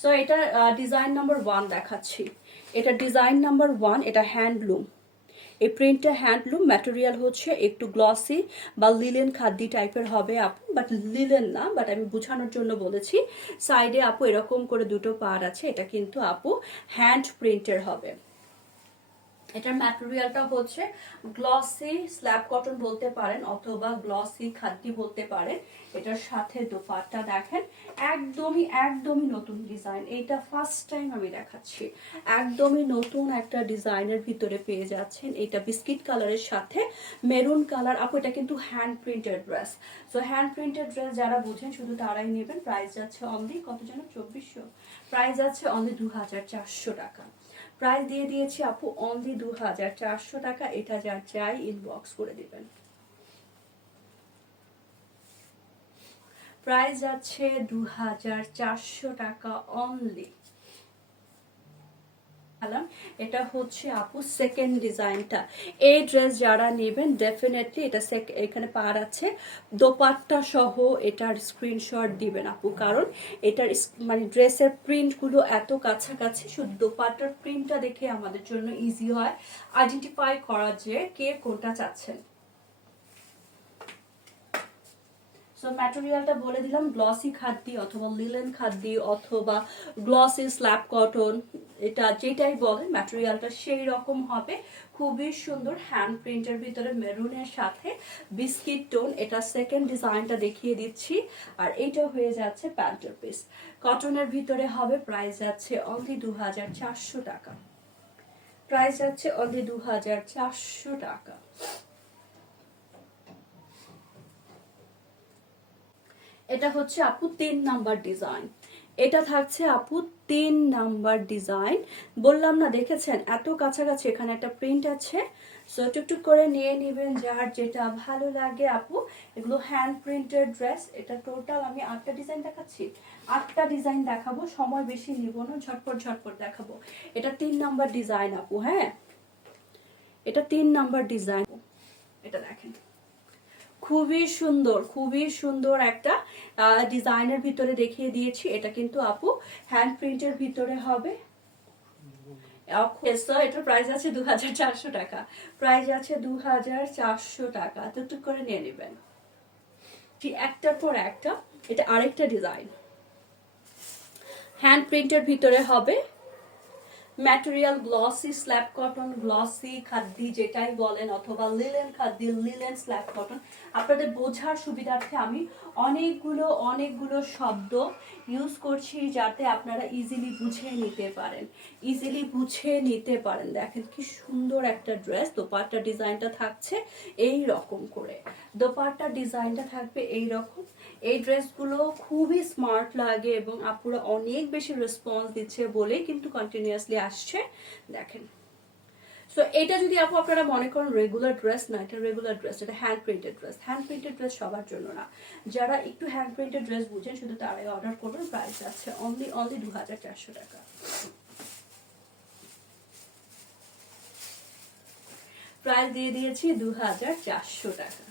So এটা design number 1 দেখাচ্ছি। এটা ডিজাইন নাম্বার 1, এটা হ্যান্ডলুম। এই প্রিন্টটা হ্যান্ডলুম, ম্যাটেরিয়াল হচ্ছে একটু গ্লসি বা লিলেন খাদ্যি টাইপের হবে আপু, বাট লিলেন না, বাট আমি বোঝানোর জন্য বলেছি। সাইডে আপু এরকম করে দুটো পার আছে, এটা কিন্তু আপু হ্যান্ড প্রিন্টের হবে। এটার ম্যাটেরিয়ালটা হচ্ছে গ্লসি স্ল্যাব কটন বলতে পারেন অথবা গ্লসি খাদ্যি বলতে পারেন। এটার সাথে দোপাট্টা দেখেন, একদমই নতুন ডিজাইন। এইটা ফার্স্ট টাইম আমি দেখাচ্ছি, একদমই নতুন একটা ডিজাইনের ভিতরে পেয়ে যাচ্ছেন। এটা বিস্কিট কালারের সাথে মেরুন কালার। আপু এটা কিন্তু hand printed dress. So hand printed dress যারা বুঝেন শুধু তারাই নেবেন। প্রাইস যাচ্ছে অনলি কত যেন 2400, প্রাইস যাচ্ছে অনলি 2400 টাকা। প্রাইস দিয়ে দিয়েছি আপু অনলি 2400 টাকা। এটা যার চাই ইনবক্স করে দিবেন। প্রাইস যাচ্ছে 2400 টাকা অনলি। এটা হচ্ছে আপু সেকেন্ড ডিজাইনটা। এই ড্রেস যারা নেবেন ডেফিনেটলি এটা এখানে পার আছে, দোপাট্টা সহ এটার স্ক্রিনশট দিবেন আপু, কারণ এটার মানে ড্রেসের প্রিন্টগুলো এত কাছাকাছি, শুধু দোপাট্টার প্রিন্টটা দেখে আমাদের জন্য ইজি হয় আইডেন্টিফাই করা যে কে কোনটা চাচ্ছেন। সো ম্যাটেরিয়ালটা বলে দিলাম, গ্লসি খাদ্যি অথবা লিলেন খাদ্যি অথবা গ্লসি স্ল্যাব কটন, এটা যেটাই বলেন ম্যাটেরিয়ালটা সেই রকম হবে। খুবই সুন্দর হ্যান্ড প্রিন্টের ভিতরে মেরুনের সাথে বিস্কিট টোন। এটা সেকেন্ড ডিজাইনটা দেখিয়ে দিচ্ছি। আর এইটা হয়ে যাচ্ছে প্যান্টের পিস, কটনের ভিতরে হবে। প্রাইস যাচ্ছে অনলি 2400 টাকা। প্রাইস যাচ্ছে অনলি 2400 টাকা। এটা হচ্ছে আপু 3 নাম্বার ডিজাইন। এটা থাকছে আপু 3 নাম্বার ডিজাইন। বললাম না, দেখেছেন এত কাছাকাছি, এখানে একটা প্রিন্ট আছে। সো টুকটুক করে নিয়ে নেবেন যার যেটা ভালো লাগে আপু। এগুলো হ্যান্ড প্রিন্টেড ড্রেস। এটা টোটাল আমি 8টা ডিজাইন দেখাচ্ছি, 8টা ডিজাইন দেখাবো, সময় বেশি নিব না, ঝটপট দেখাবো। এটা 3 নাম্বার ডিজাইন আপু। হ্যাঁ, এটা 3 নাম্বার ডিজাইন। এটা দেখেন, খুবই সুন্দর একটা ডিজাইনের ভিতরে দেখিয়ে দিয়েছি। এটা কিন্তু আপু হ্যান্ড প্রিন্টের ভিতরে হবে। এটার প্রাইস আছে 2400 টাকা। প্রাইস আছে 2400 টাকা। টুকটুক করে নিয়ে নেবেন একটার পর একটা। এটা আরেকটা ডিজাইন, হ্যান্ড প্রিন্টের ভিতরে হবে। Material glossy slab cotton, glossy খাদ্যি যেটাই বলেন অথবা লিলেন খাদ্যি, লিলেন স্ল্যাব কটন। আপনাদের বোঝার সুবিধার্থে আমি অনেকগুলো শব্দ ইউজ করছি যাতে আপনারা ইজিলি বুঝে নিতে পারেন। দেখেন কি সুন্দর একটা ড্রেস। দোপাট্টা ডিজাইনটা থাকছে এই রকম করে, দোপাট্টা ডিজাইনটা থাকবে এই রকম। এই ড্রেসগুলো খুবই স্মার্ট লাগে এবং আপুরা অনেক বেশি রেসপন্স দিচ্ছে বলেই কিন্তু কন্টিনিউয়াসলি আসছে। দেখেন, সো এটা যদি আপু আপনারা মনে করেন রেগুলার ড্রেস না, এটা রেগুলার ড্রেস, এটা hand printed dress. Hand printed dress সবার জন্য না, যারা একটু হ্যান্ড প্রিন্টেড ড্রেস বুঝেন শুধু তারাই অর্ডার করবেন। প্রাইস আছে অনলি 2400 টাকা। প্রাইস দিয়ে দিয়েছি 2400 টাকা।